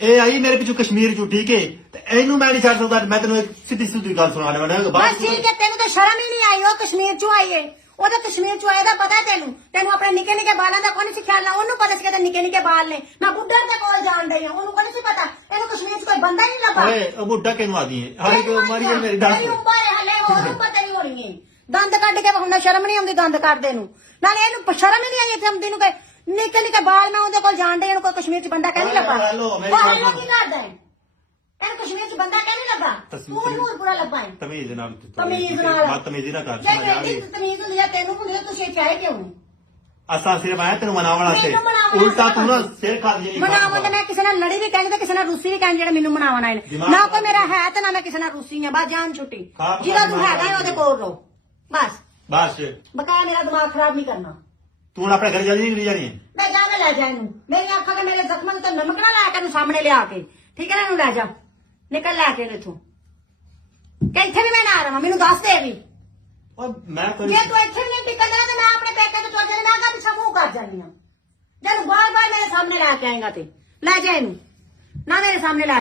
ਇਹ ਆਈ ਮੇਰੇ ਪਿੱਛੋਂ ਕਸ਼ਮੀਰ ਚੋਂ ਠੀਕ ਹੈ? ਤੇ ਇਹਨੂੰ ਮੈਂ ਨਹੀਂ ਛੱਡ ਸਕਦਾ ਮੈਂ ਤੈਨੂੰ ਇੱਕ ਸਿੱਧੀ ਸਿੱਧੀ ਗੱਲ ਸੁਣਾ ਦੇਵਾਂ ਬਸ ਠੀਕ ਹੈ ਤੈਨੂੰ ਤਾਂ ਸ਼ਰਮ ਹੀ ਨਹੀਂ ਆਈ ਉਹ ਕਸ਼ਮੀਰ ਚੋਂ ਆਈ ਏ ਉਹ ਤਾਂ ਕਸ਼ਮੀਰ ਚੋਂ ਆਇਆ ਦਾ ਪਤਾ ਤੈਨੂੰ? ਤੈਨੂੰ ਆਪਣੇ ਨਿੱਕੇ ਨਿੱਕੇ ਬਾਲਾਂ ਦਾ ਕੋਈ ਨਹੀਂ ਸਿਖਿਆ ਨਾ ਉਹਨੂੰ ਪਤਾ ਸੀ ਕਿ ਤੇ ਨਿੱਕੇ ਨਿੱਕੇ ਬਾਲ ਨੇ। ਮੈਂ ਬੁੱਢਾ ਦੇ ਕੋਲ ਜਾਣ ਡਈ ਉਹਨੂੰ ਕੋਈ ਨਹੀਂ ਪਤਾ? ਇਹਨੂੰ ਕਸ਼ਮੀਰ 'ਚ ਕੋਈ ਬੰਦਾ ਹੀ ਨਹੀਂ ਲੱਭਾ। ਓਏ ਉਹ ਬੁੱਢਾ ਕਿਨੂੰ ਆਦੀ ਹੈ? ਇੱਕ ਤੈਨੂੰ ਮਾਰੀ ਹੈ ਮੇਰੀ ਡਾਂਸ ਉਮਰ ਹੈ ਹਲੇ ਹੋਰ ਉਮਰ ਤੇਰੀ ਹੋਣੀ ਦੰਦ ਕੱਢ ਕੇ ਹੁੰਦਾ ਸ਼ਰਮ ਨਹੀਂ ਆਉਂਦੀ ਦੰਦ ਕੱਢਦੇ ਨੂੰ। ਨਾਲੇ ਇਹਨੂੰ ਸ਼ਰਮ ਹੀ ਨਹੀਂ ਆਈ ਇੱਥੇ ਆਉਂਦੀ ਨੂੰ ਕਿ ਨਿੱਕੇ ਨਿੱਕੇ ਬਾਲ ਮੈਂ ਉਹਦੇ ਕੋਲ ਜਾਣ ਡਈ ਇਹਨੂੰ ਕੋਈ ਕਸ਼ਮੀਰ 'ਚ ਬੰਦਾ ਕਹਿੰਦੀ ਲੱਭਾ। ਹੈਲੋ, ਮੇਰੀ ਉਹ ਗੱਲ ਹੈਲੋ ਸੁਣ। ਕੀ ਕਰਦਾ ਹੈ? ਇਹਨੂੰ ਕਸ਼ਮੀਰ 'ਚ ਬੰਦਾ ਕਹਿੰਦੀ ਲੱਭਾ? ਤਸਵੀਰ- ਤੂੰ ਨੂਰ ਪੂਰਾ ਲੱਭਾ ਹੈ। ਤਮੀਜ਼ ਨਾਲ ਤਮੀਜ਼ ਨਾਲ। ਬਾਤ ਤਮੀਜ਼ੀ ਨਾ ਕਰ ਜੇ ਸਮਝ ਆ ਤੇਰੀ ਗਈ ਤਮੀਜ਼ ਹੁੰਦੀ ਆ ਤੈਨੂੰ ਹੁੰਦੀ ਆ, ਤੁਸੀਂ ਇੱਥੇ ਆਏ ਕਿਉਂ ਨਹੀਂ। ਅਸਾਂ ਸਿਰਫ ਆਇਆ ਤੈਨੂੰ ਮਨਾਉਣ ਵਾਸਤੇ। ਮੈਨੂੰ ਮਨਾਉਣ ਉਲਟਾ ਤੂੰ ਨਾ। ਸਿਰ ਖਾ ਲਈ ਮਨਾਵਣ ਤੇ ਮੈਂ ਕਿਸੇ ਨਾਲ ਲੜੀ ਵੀ ਕਹਿੰਦੀ ਕਿਸੇ ਨਾਲ ਰੂਸੀ ਵੀ ਕਹਿੰਦੀ ਜਿਹੜੇ ਮੈਨੂੰ ਮਨਾਵਣ ਆਏ ਨੇ। ਦਿਮਾਗ ਨਾ ਕੋਈ ਮੇਰਾ ਹੈ ਤੇ ਨਾ ਮੈਂ ਕਿਸੇ ਨਾਲ ਰੂਸੀ ਆ ਬਸ ਜਾਨ ਛੁੱਟੀ। ਖਾ ਜਿਹਦਾ ਤੂੰ ਦਿਮਾਗ ਹੈਗਾ ਹੈ ਉਹਦੇ ਕੋਲ ਰਹੋ ਬਸ। ਬਸ। ਬਕਾਇਆ ਮੇਰਾ ਦਿਮਾਗ ਖਰਾਬ ਨਹੀਂ ਕਰਨਾ। ਤੂੰ ਹੁਣ ਆਪਣੇ ਘਰ ਜਾਣੀ ਨਹੀਂ ਜਾਣੀ ਮੈਂ ਜਾ ਕੇ ਲੈ ਜਾ ਇਹਨੂੰ। ਮੇਰੀਆਂ ਅੱਖਾਂ ਤੇ ਮੇਰੇ ਜ਼ਖਮਾਂ ਤੇ ਨਮਕ ਨਾ ਲਾ ਕੇ ਇਹਨੂੰ ਸਾਹਮਣੇ ਲਿਆ ਕੇ। ਠੀਕ ਹੈ ਨਾ ਇਹਨੂੰ ਲੈ ਜਾ। ਨਿਕਲ ਲੈ ਕੇ ਇੱਥੋਂ। ਕਿ ਇੱਥੇ ਵੀ ਮੈਂ ਨਾ ਰਵਾਂ ਮੈਨੂੰ ਦੱਸ ਦੇ ਵੀ। ਮੈਂ ਕੋਈ ਜੇ ਤੂੰ ਇੱਥੇ ਨਹੀਂ ਟਿਕਣ ਦੇਣਾ ਤੇ ਮੈਂ ਆਪਣੇ ਪੇਕੇ ਤੋਂ ਤੁਰ ਜਾਣਾ ਮੈਂ ਪਿੱਛਾ ਮੂੰਹ ਕਰ ਜਾਣੀ ਆ ਜਦ ਬਾਰ ਬਾਰ ਮੇਰੇ ਸਾਹਮਣੇ ਲੈ ਕੇ ਆਏਗਾ ਤੇ। ਲੈ ਜਾ ਇਹਨੂੰ। ਨਾ ਮੇਰੇ ਸਾਹਮਣੇ ਲੈ